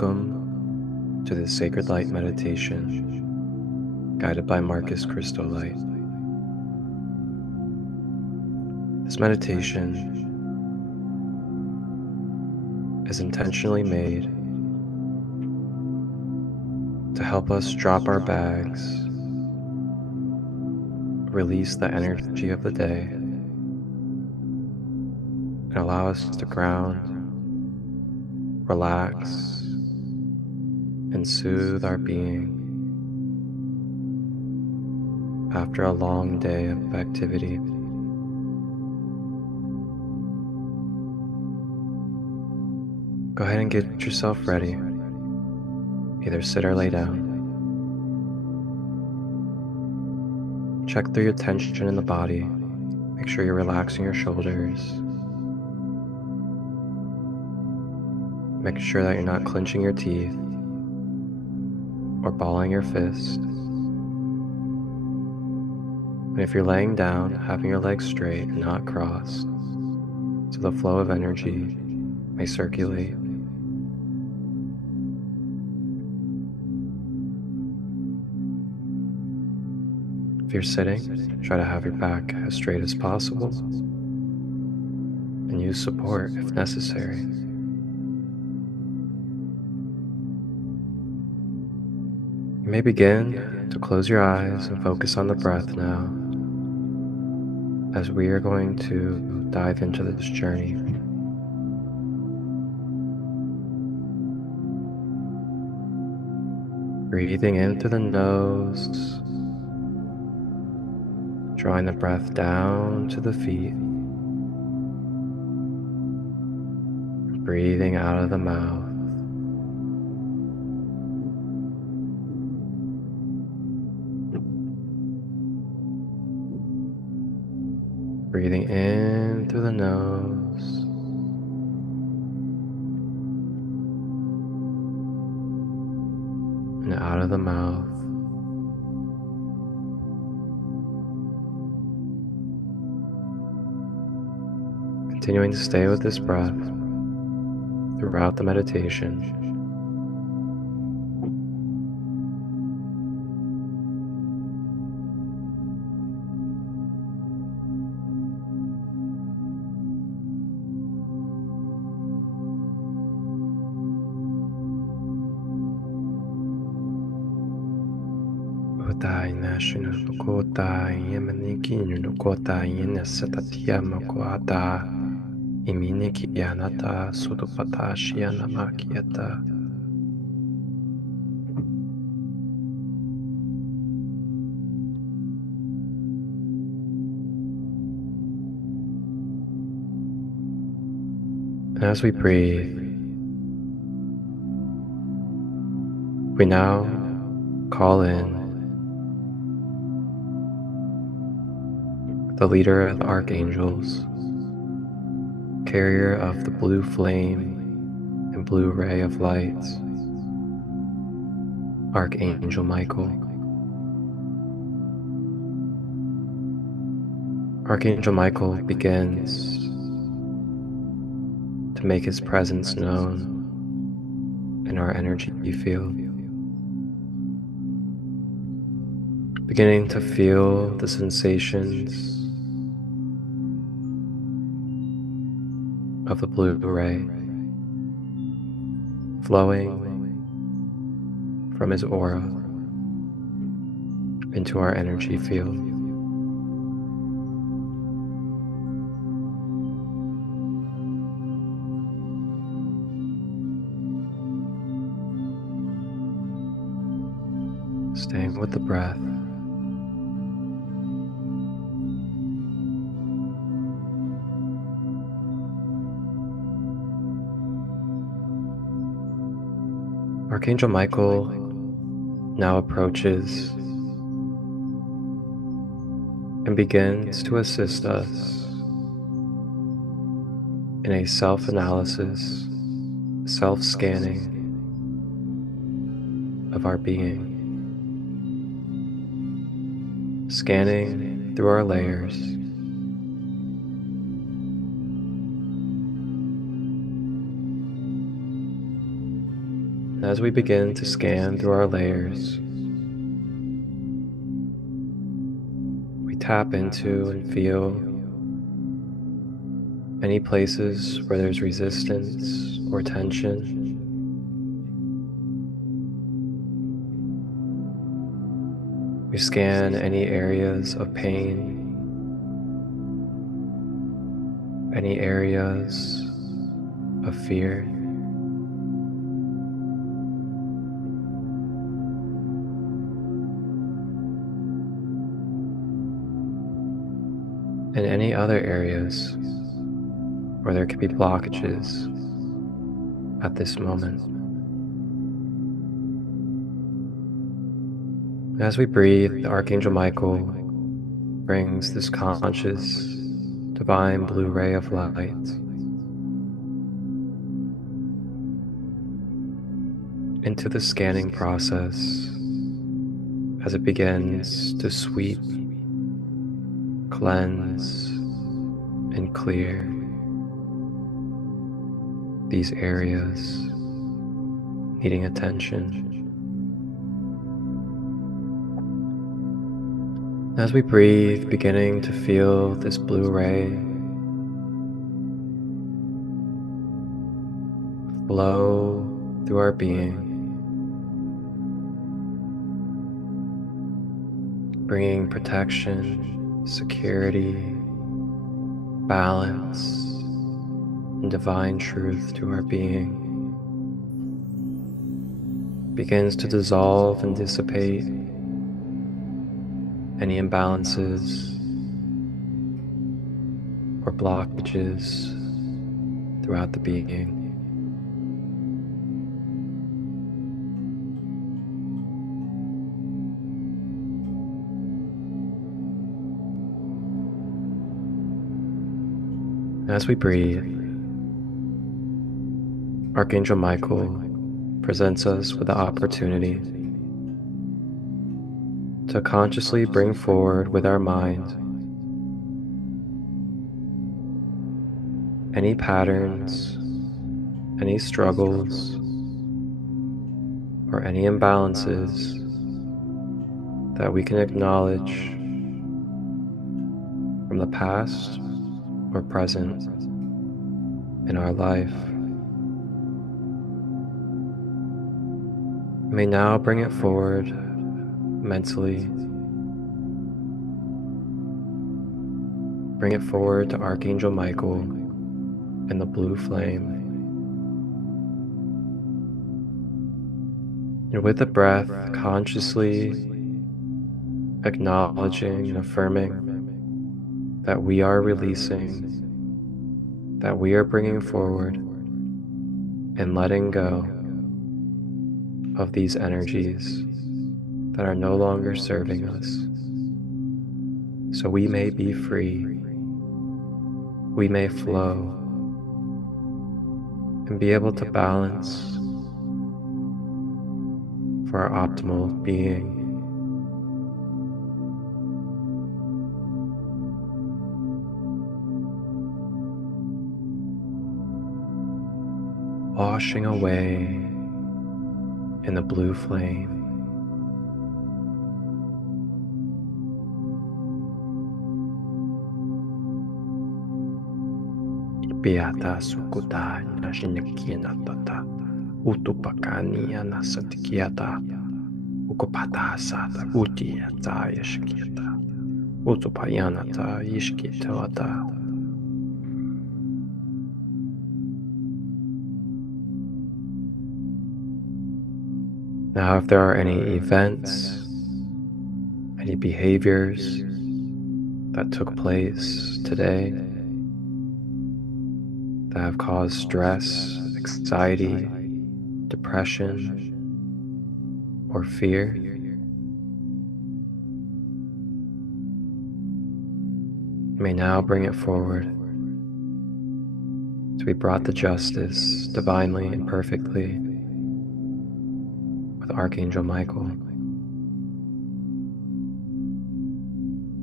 Welcome to this Sacred Light meditation, guided by Marcus Christolight. This meditation is intentionally made to help us drop our bags, release the energy of the day, and allow us to ground, relax, and soothe our being after a long day of activity. Go ahead and get yourself ready. Either sit or lay down. Check through your tension in the body. Make sure you're relaxing your shoulders. Make sure that you're not clenching your teeth or balling your fist. And if you're laying down, having your legs straight and not crossed, so the flow of energy may circulate. If you're sitting, try to have your back as straight as possible and use support if necessary. You may begin to close your eyes and focus on the breath now, as we are going to dive into this journey. Breathing in through the nose, drawing the breath down to the feet, breathing out of the mouth. Breathing in through the nose, and out of the mouth. Continuing to stay with this breath throughout the meditation. And as we breathe, we now call in the leader of the archangels, carrier of the blue flame and blue ray of light, Archangel Michael. Archangel Michael begins to make his presence known in our energy field, beginning to feel the sensations of the blue ray flowing from his aura into our energy field. Staying with the breath. Archangel Michael now approaches and begins to assist us in a self-analysis, self-scanning of our being. Scanning through our layers, As we begin to scan through our layers, we tap into and feel any places where there's resistance or tension. We scan any areas of pain, any areas of fear. And any other areas where there could be blockages at this moment. As we breathe, Archangel Michael brings this conscious, divine blue ray of light into the scanning process as it begins to sweep, cleanse, and clear these areas needing attention. As we breathe, beginning to feel this blue ray flow through our being, bringing protection, security, balance, and divine truth to our being. Begins to dissolve and dissipate any imbalances or blockages throughout the being. As we breathe, Archangel Michael presents us with the opportunity to consciously bring forward with our mind any patterns, any struggles, or any imbalances that we can acknowledge from the past or present in our life. We may now bring it forward mentally. Bring it forward to Archangel Michael and the blue flame. And with the breath, consciously acknowledging and affirming that we are releasing, that we are bringing forward and letting go of these energies that are no longer serving us, so we may be free, we may flow, and be able to balance for our optimal being. Washing away in the blue flame. Piata sukuta nashinakiana tata utupakani anasatikiata ukupata sata utiata yashkiata utupayanata yishkitawata. Now, if there are any events, any behaviors that took place today that have caused stress, anxiety, depression, or fear, you may now bring it forward to be brought to justice divinely and perfectly with Archangel Michael.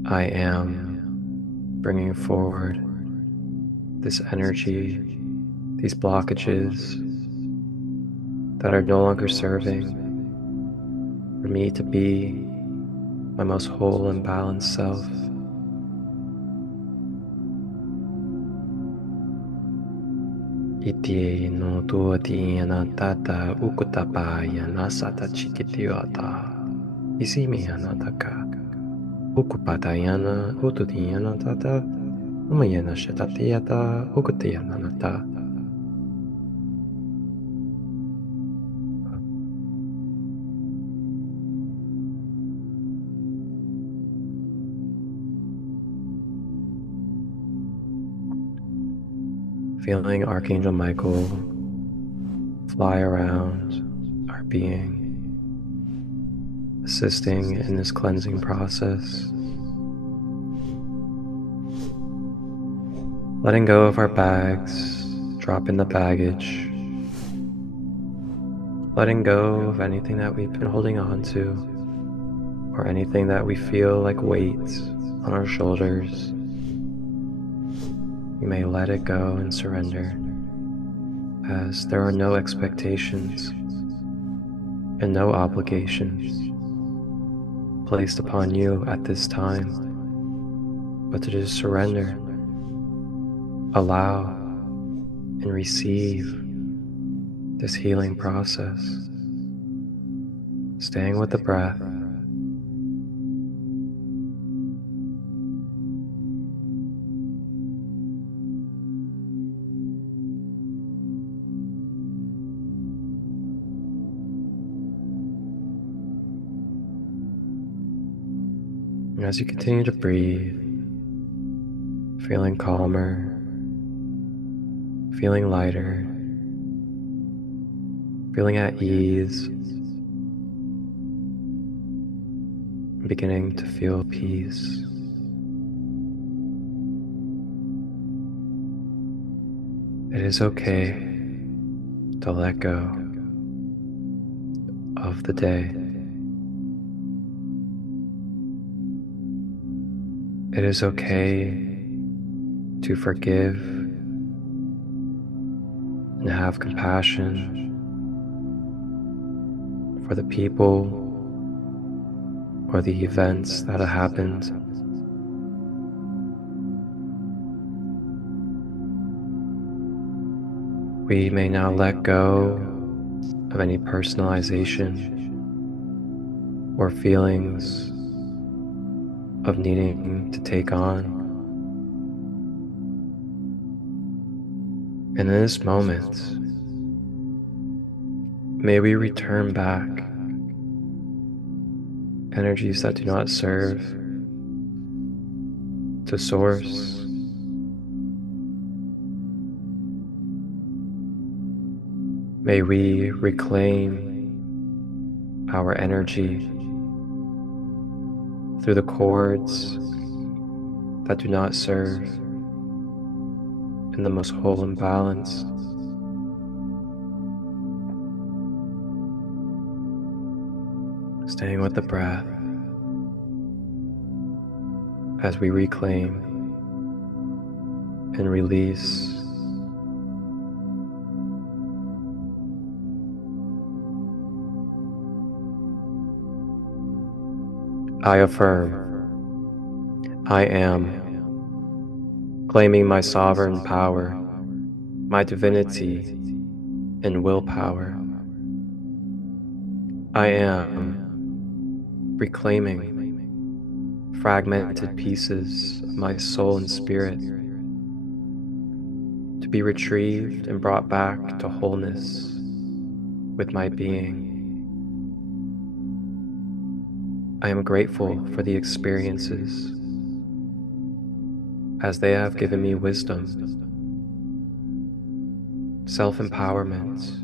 I am bringing forward this energy, these blockages that are no longer serving for me to be my most whole and balanced self. Iti no tuati anatata ukutapa yanasata chikitiota isimi anataka ukupatayana ututiana tata umayana shatatiata ukutiyananata. Feeling Archangel Michael fly around our being, assisting in this cleansing process. Letting go of our bags, dropping the baggage, letting go of anything that we've been holding on to, or anything that we feel like weights on our shoulders. You may let it go and surrender, as there are no expectations and no obligations placed upon you at this time, but to just surrender, allow, and receive this healing process, staying with the breath. And as you continue to breathe, feeling calmer, feeling lighter, feeling at ease, beginning to feel peace. It is okay to let go of the day. It is okay to forgive and have compassion for the people or the events that have happened. We may now let go of any personalization or feelings of needing to take on. And in this moment, may we return back energies that do not serve to Source. May we reclaim our energy through the cords that do not serve in the most whole and balanced. Staying with the breath as we reclaim and release. I affirm, I am, claiming my sovereign power, my divinity, and willpower. I am reclaiming fragmented pieces of my soul and spirit to be retrieved and brought back to wholeness with my being. I am grateful for the experiences as they have given me wisdom, self-empowerment,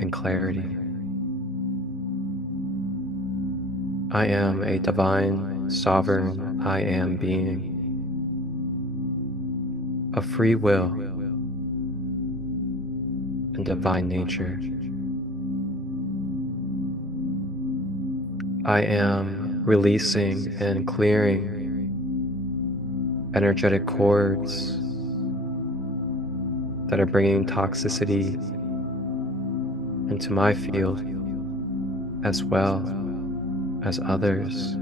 and clarity. I am a divine, sovereign I am being, of free will and divine nature. I am releasing and clearing energetic cords that are bringing toxicity into my field as well as others.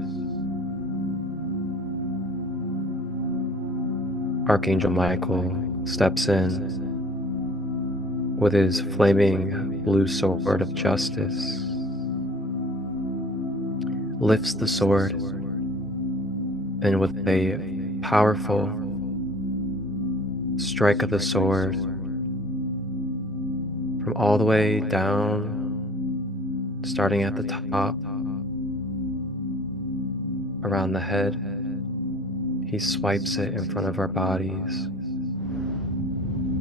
Archangel Michael steps in with his flaming blue sword of justice, lifts the sword, and with a powerful strike of the sword from all the way down, starting at the top, around the head, he swipes it in front of our bodies,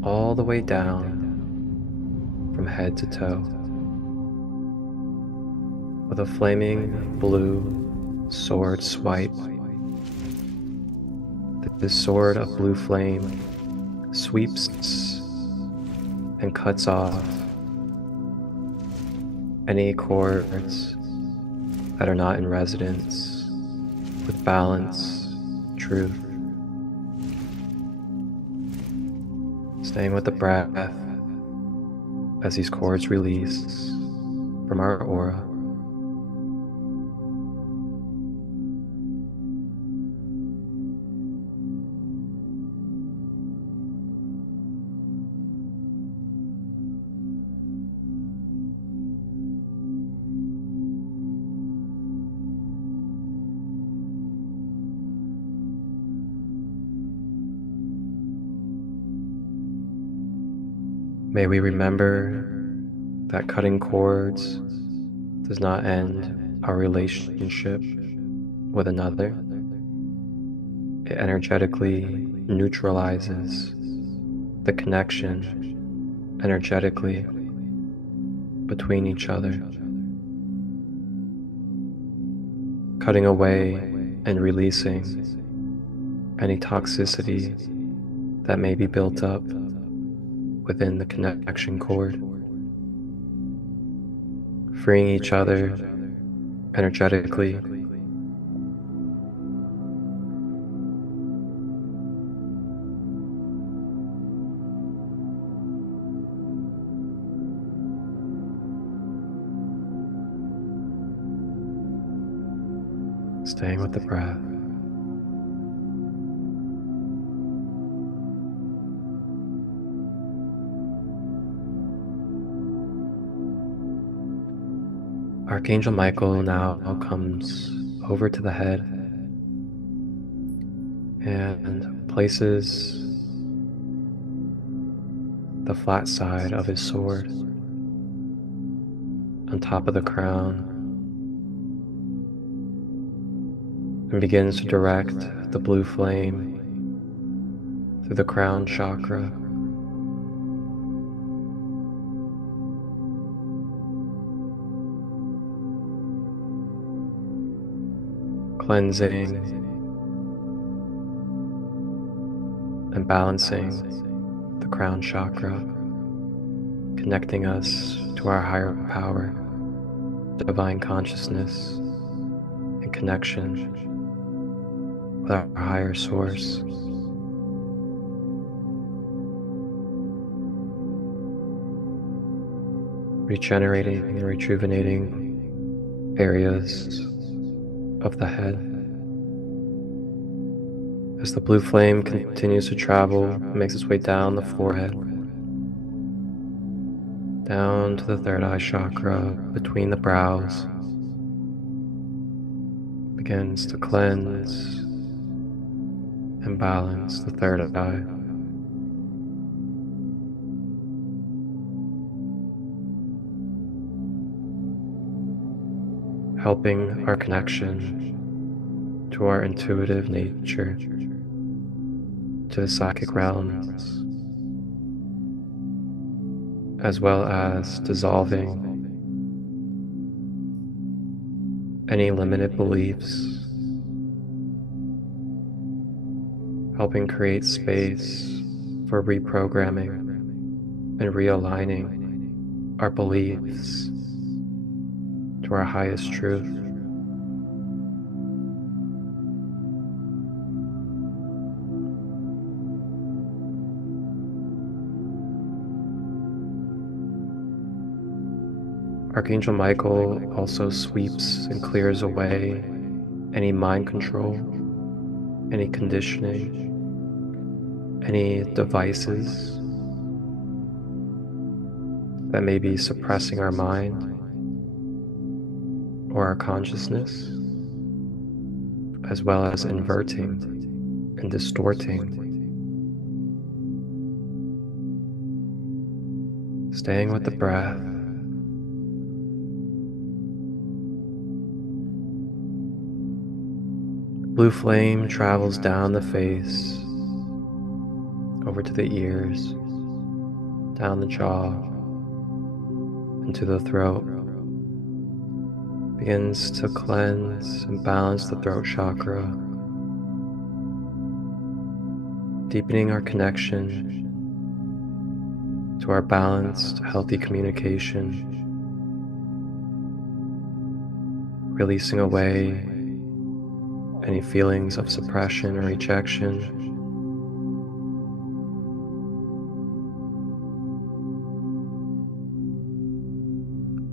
all the way down from head to toe, with a flaming blue sword swipe. This sword of blue flame sweeps and cuts off any cords that are not in resonance with balance, truth. Staying with the breath as these cords release from our aura. May we remember that cutting cords does not end our relationship with another. It energetically neutralizes the connection energetically between each other. Cutting away and releasing any toxicity that may be built up within the connection cord, freeing each other energetically, staying with the breath. Archangel Michael now comes over to the head and places the flat side of his sword on top of the crown and begins to direct the blue flame through the crown chakra, cleansing and balancing the crown chakra, connecting us to our higher power, divine consciousness, and connection with our higher source. Regenerating and rejuvenating areas of the head. As the blue flame continues to travel, it makes its way down the forehead, down to the third eye chakra between the brows, begins to cleanse and balance the third eye. Helping our connection to our intuitive nature, to the psychic realms, as well as dissolving any limited beliefs, helping create space for reprogramming and realigning our beliefs to our highest truth. Archangel Michael also sweeps and clears away any mind control, any conditioning, any devices that may be suppressing our mind or our consciousness, as well as inverting and distorting. Staying with the breath. Blue flame travels down the face, over to the ears, down the jaw, into the throat. Begins to cleanse and balance the throat chakra, deepening our connection to our balanced, healthy communication, releasing away any feelings of suppression or rejection,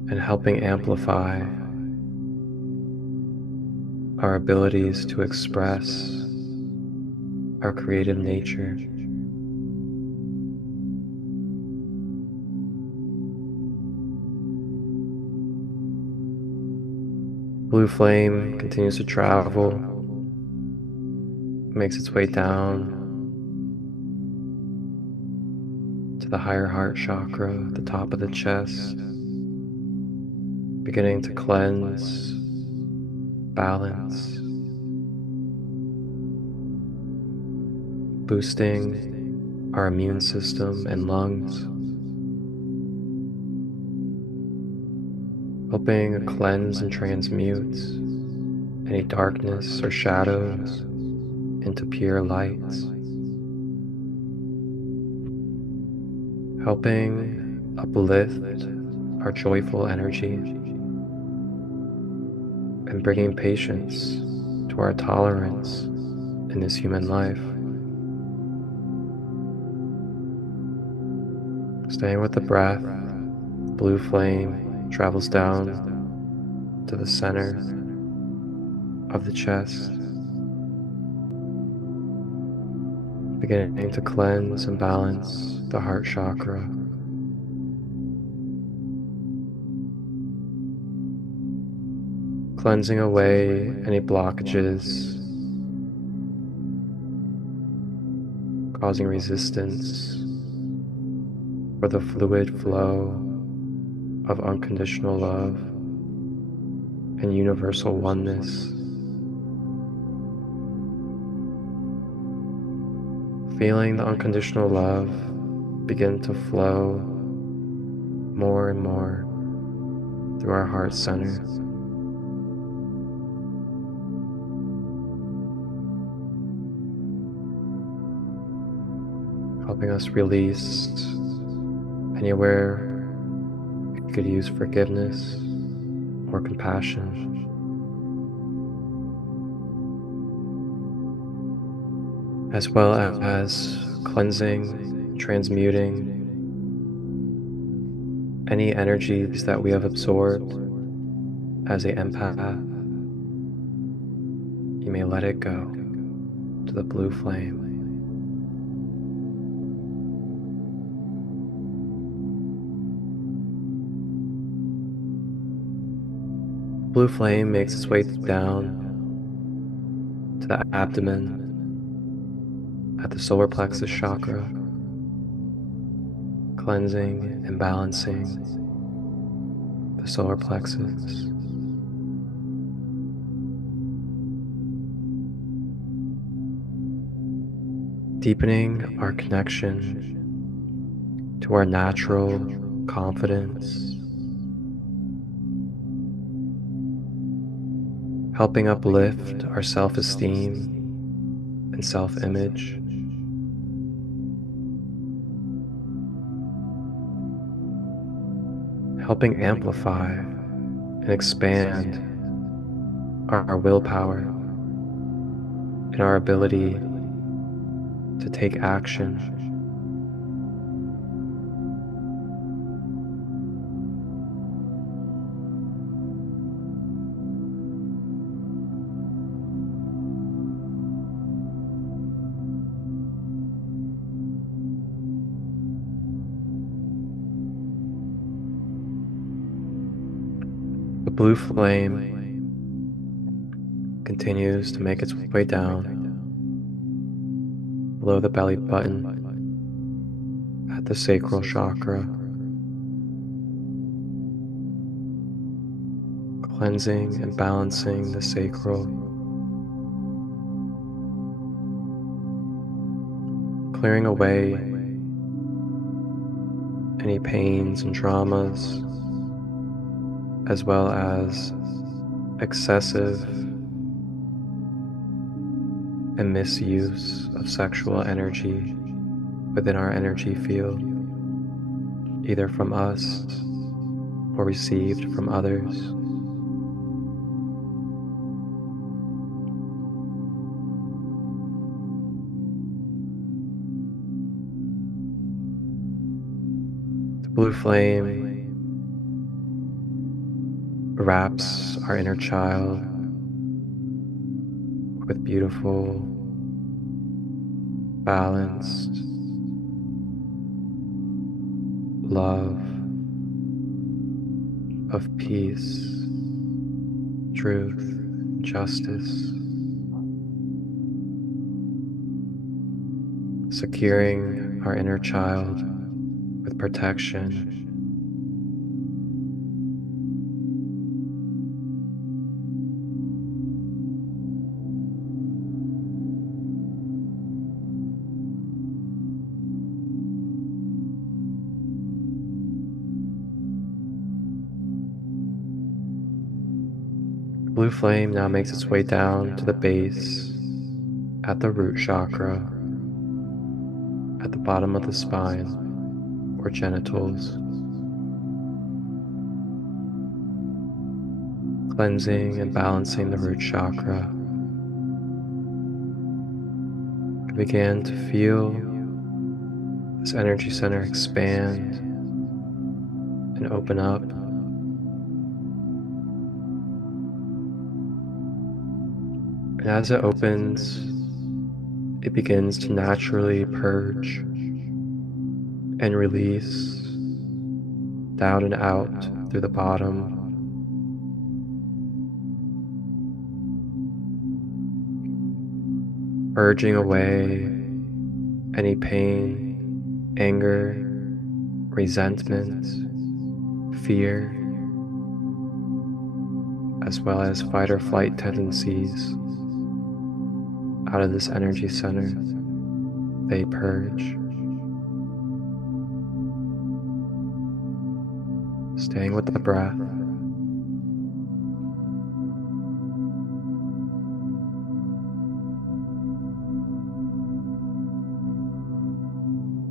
and helping amplify our abilities to express our creative nature. Blue flame continues to travel, makes its way down to the higher heart chakra, the top of the chest, beginning to cleanse, balance, boosting our immune system and lungs, helping cleanse and transmute any darkness or shadows into pure lights, helping uplift our joyful energy and bringing patience to our tolerance in this human life. Staying with the breath, blue flame travels down to the center of the chest, beginning to cleanse and balance the heart chakra. Cleansing away any blockages, causing resistance for the fluid flow of unconditional love and universal oneness. Feeling the unconditional love begin to flow more and more through our heart center. Helping us release anywhere we could use forgiveness or compassion. As well as cleansing, transmuting any energies that we have absorbed as an empath. You may let it go to the blue flame. Blue flame makes its way down to the abdomen at the solar plexus chakra, cleansing and balancing the solar plexus. Deepening our connection to our natural confidence, helping uplift our self-esteem and self-image. Helping amplify and expand our willpower and our ability to take action. blue flame continues to make its way down below the belly button at the sacral chakra, cleansing and balancing the sacral, clearing away any pains and traumas, as well as excessive and misuse of sexual energy within our energy field, either from us or received from others. The blue flame wraps our inner child with beautiful, balanced love of peace, truth, justice, securing our inner child with protection, blue flame now makes its way down to the base at the root chakra, at the bottom of the spine or genitals, cleansing and balancing the root chakra. I began to feel this energy center expand and open up. And as it opens, it begins to naturally purge and release down and out through the bottom. Purging away any pain, anger, resentment, fear, as well as fight or flight tendencies out of this energy center. They purge. Staying with the breath.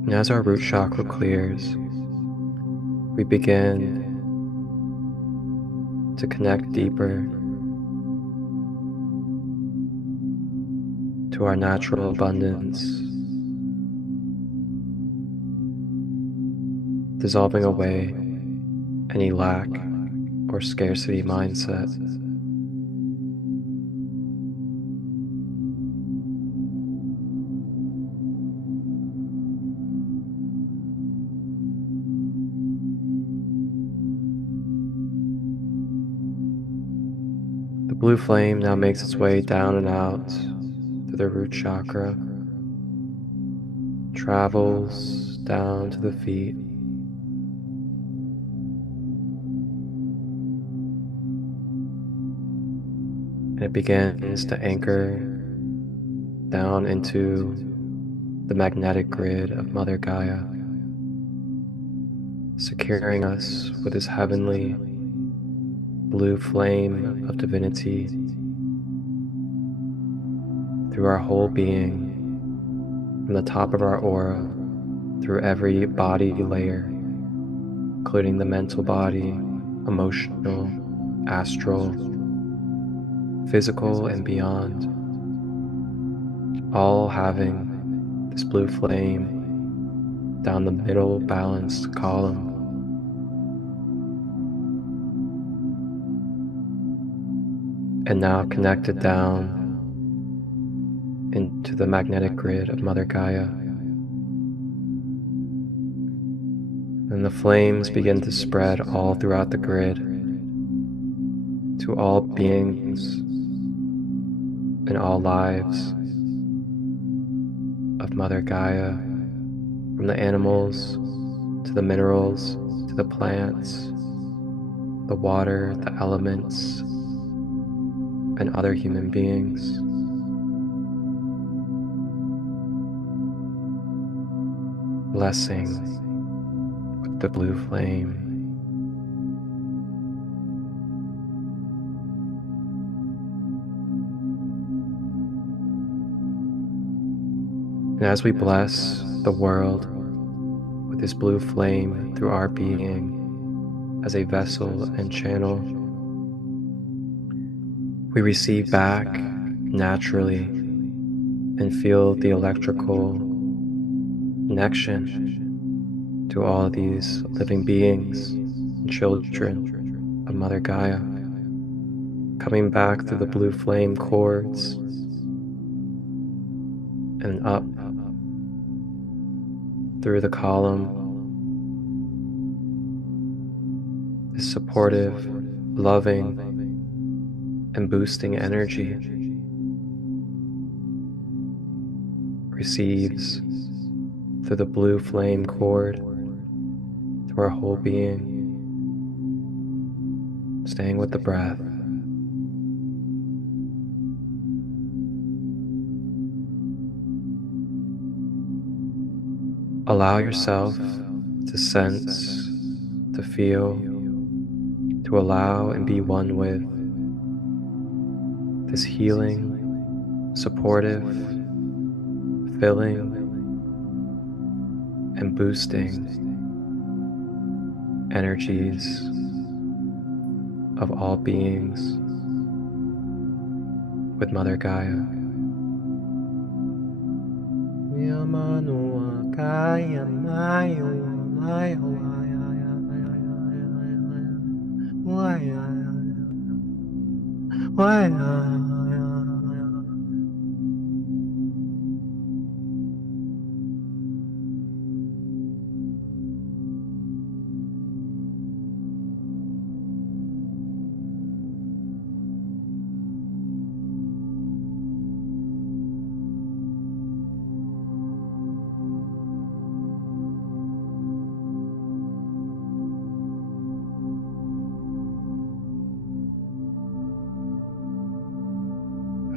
And as our root chakra clears, we begin to connect deeper to our natural abundance, dissolving away any lack or scarcity mindset. The blue flame now makes its way down and out through the root chakra, travels down to the feet, and it begins to anchor down into the magnetic grid of Mother Gaia, securing us with this heavenly blue flame of divinity through our whole being, from the top of our aura, through every body layer, including the mental body, emotional, astral, physical, and beyond, all having this blue flame down the middle balanced column. And now connected down into the magnetic grid of Mother Gaia. And the flames begin to spread all throughout the grid, to all beings in all lives of Mother Gaia, from the animals to the minerals to the plants, the water, the elements, and other human beings. Blessing with the blue flame. And as we bless the world with this blue flame through our being as a vessel and channel, we receive back naturally and feel the electrical connection to all these living beings and children of Mother Gaia, coming back through the blue flame cords and up through the column, this supportive, loving, and boosting energy receives through the blue flame cord to our whole being, staying with the breath. Allow yourself to sense, to feel, to allow and be one with this healing, supportive, filling, and boosting energies of all beings with Mother Gaia.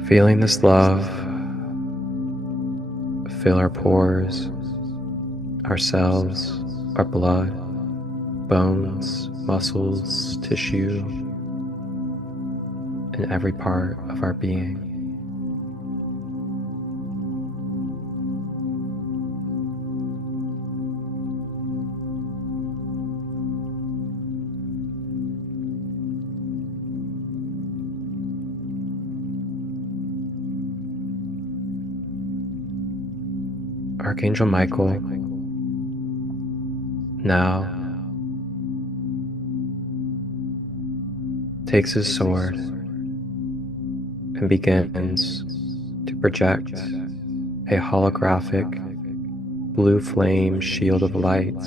Feeling this love fill our pores, our cells, our blood, bones, muscles, tissue, and every part of our being. Archangel Michael now takes his sword and begins to project a holographic blue flame shield of light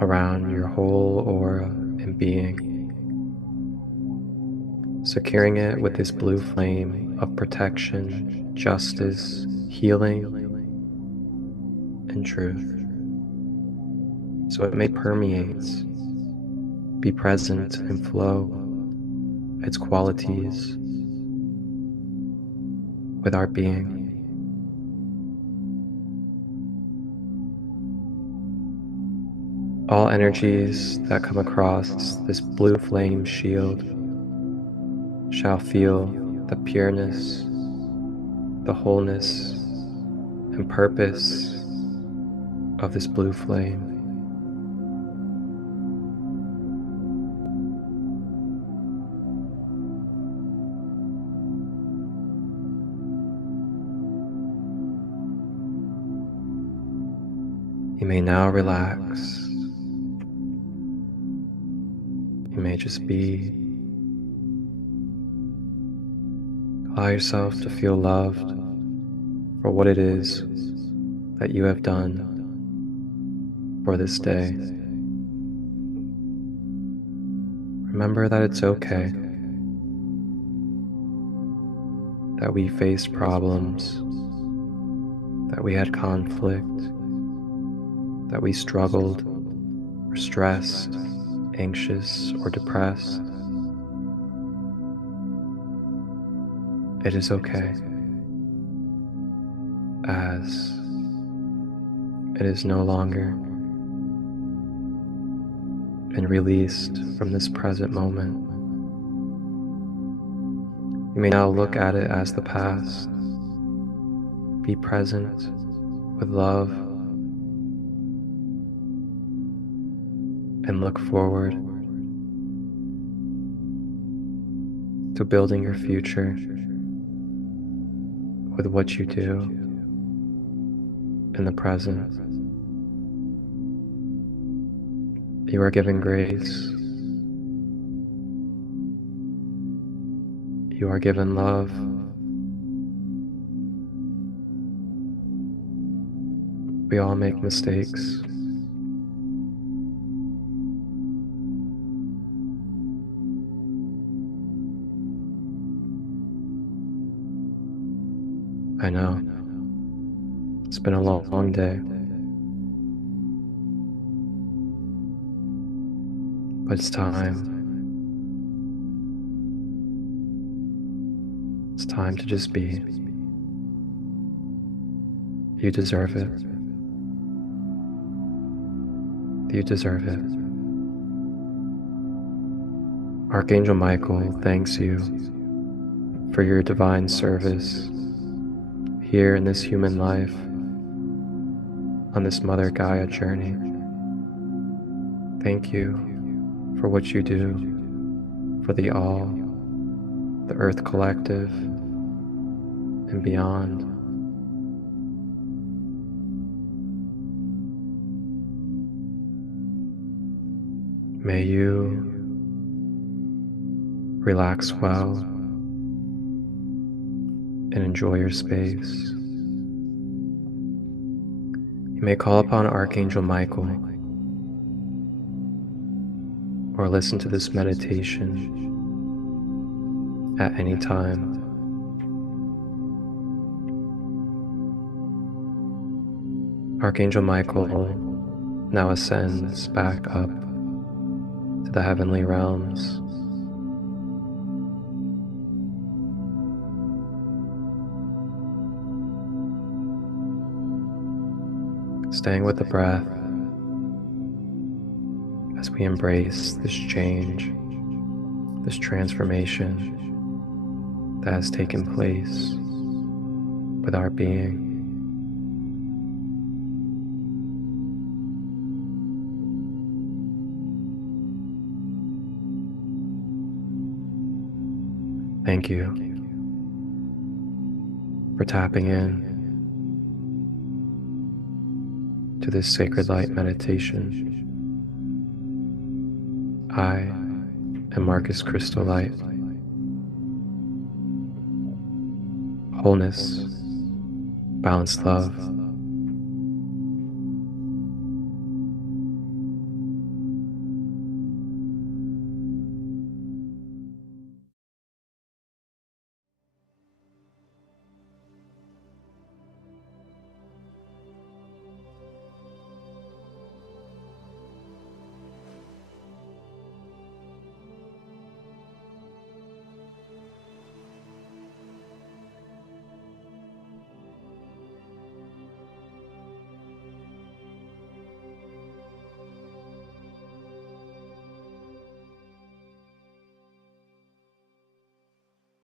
around your whole aura and being, securing it with this blue flame of protection, justice, healing, and truth, so it may permeate, be present, and flow its qualities with our being. All energies that come across this blue flame shield shall feel the pureness, the wholeness, and purpose of this blue flame. You may now relax. You may just be. Allow yourself to feel loved for what it is that you have done for this day. remember that it's okay that we faced problems, that we had conflict, that we struggled, or stressed, anxious, or depressed. It is okay, as it is no longer been released from this present moment. You may now look at it as the past. Be present with love and look forward to building your future with what you do in the present. You are given grace. You are given love. We all make mistakes. I know. It's been a long day. But it's time. It's time to just be. You deserve it. You deserve it. Archangel Michael thanks you for your divine service here in this human life, on this Mother Gaia journey. Thank you for what you do for the All, the Earth Collective, and beyond. May you relax well and enjoy your space. You may call upon Archangel Michael or listen to this meditation at any time. Archangel Michael now ascends back up to the heavenly realms. Staying with the breath as we embrace this change, this transformation that has taken place with our being. Thank you for tapping in to this sacred light meditation. I am Marcus Christolight. Wholeness, balanced love,